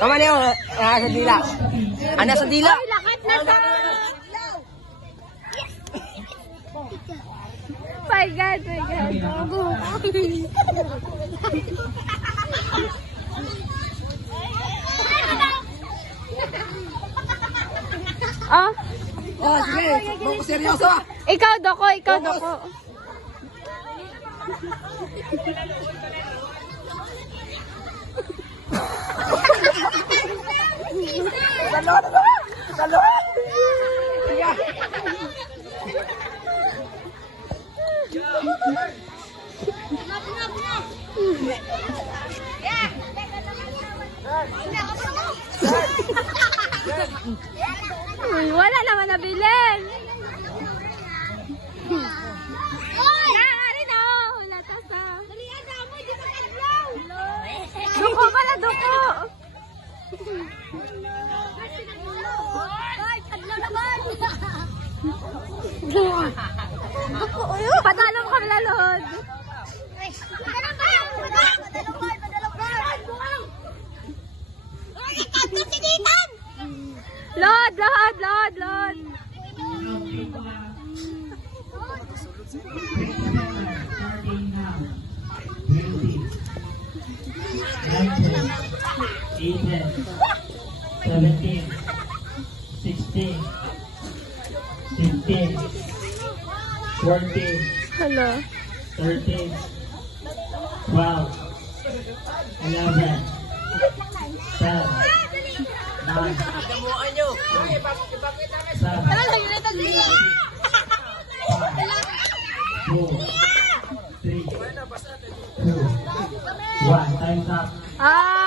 Tama niyo, sa dila. Ano sa dila? Ay, lakat na sa... My God, my God. Ah? Oh, sige. Boko seryoso. Ikaw, Doko. Ikaw, Doko. Dalo. Wala naman nabilin. Ari na. Wala tasa. Duko pala, duko. Patalo mo kami lalod. Lord. 17, 16, 15, 14, Hello. 13, 12, 11, 10, 9, 7, 6, 5, 4, 3, 2, 1. Time's up. Ah!